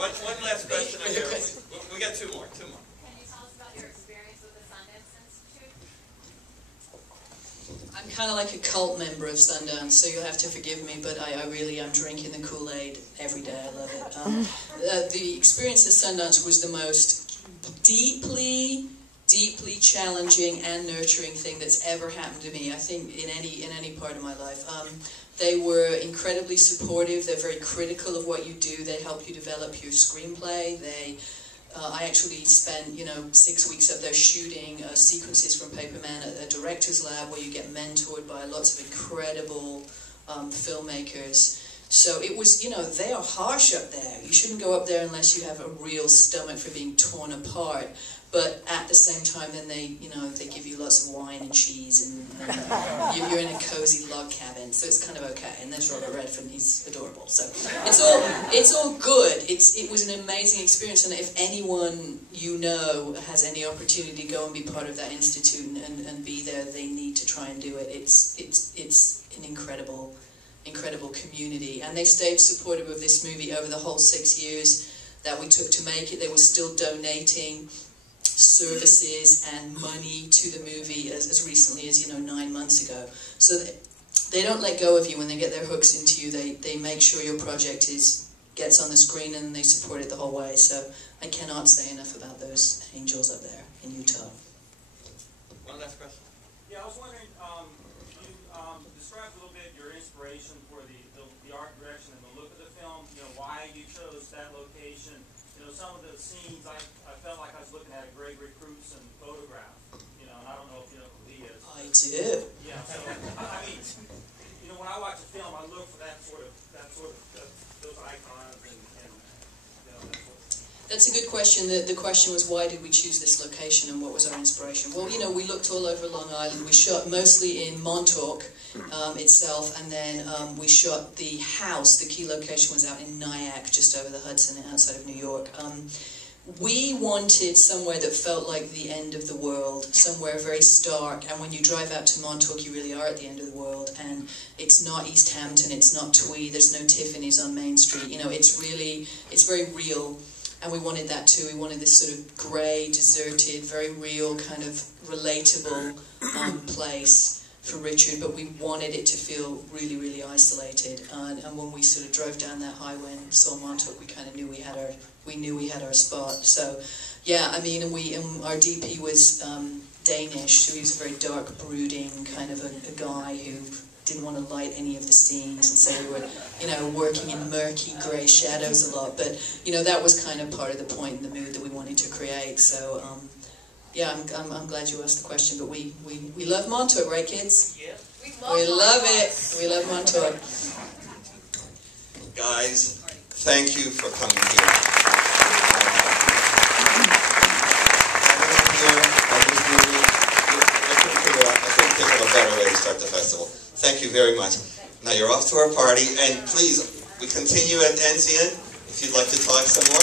One last question I hear. We got two more. Can you tell us about your experience with the Sundance Institute? I'm kind of like a cult member of Sundance, so you'll have to forgive me, but I really am drinking the Kool-Aid every day. I love it. The experience at Sundance was the most deeply challenging and nurturing thing that's ever happened to me, I think, in any part of my life. They were incredibly supportive. They're very critical of what you do. They help you develop your screenplay. I actually spent, 6 weeks up there shooting sequences from Paperman at a director's lab where you get mentored by lots of incredible filmmakers. So it was, they are harsh up there. You shouldn't go up there unless you have a real stomach for being torn apart. But at the same time, then they give you lots of wine and cheese, and you're in a cozy log cabin, so it's kind of okay. And there's Robert Redford, and he's adorable. So it's all good. It was an amazing experience, and if anyone has any opportunity to go and be part of that institute and be there, they need to try and do it. It's an incredible community, and they stayed supportive of this movie over the whole 6 years that we took to make it. They were still donating services and money to the movie as recently as 9 months ago. So they don't let go of you when they get their hooks into you. They make sure your project gets on the screen, and they support it the whole way. So I cannot say enough about those angels up there in Utah. One last question. Yeah, I was wondering, you described a little bit your inspiration for the art direction and the look of the film. Why you chose that location. Some of the scenes, I felt like I was looking at a Gregory Crewdson photograph, and I don't know if you know who he is. I do. Yeah, so, I mean, when I watch a film, I look for that sort of those icons and that sort of. That's a good question. The question was, why did we choose this location and what was our inspiration? Well, we looked all over Long Island. We shot mostly in Montauk itself, and then we shot the house. The key location was out in Nyack, just over the Hudson outside of New York. We wanted somewhere that felt like the end of the world, somewhere very stark, and when you drive out to Montauk, you really are at the end of the world, and it's not East Hampton, it's not Tweed, there's no Tiffany's on Main Street. It's very real. And we wanted that too. We wanted this sort of grey, deserted, very real, kind of relatable place for Richard, but we wanted it to feel really, really isolated. And when we sort of drove down that highway and saw Montauk, we kind of knew we had our spot. So, yeah, I mean, and our DP was Danish, so he was a very dark, brooding kind of a guy who didn't want to light any of the scenes, and so we were, working in murky grey shadows a lot. But that was kind of part of the point and the mood that we wanted to create. So yeah, I'm glad you asked the question. But we love Montauk, right, kids? Yeah. We love it. We love Montauk. Guys, thank you for coming here. I couldn't think of a better way to start the festival. Thank you very much. Now you're off to our party, and please, we continue at NCN if you'd like to talk some more.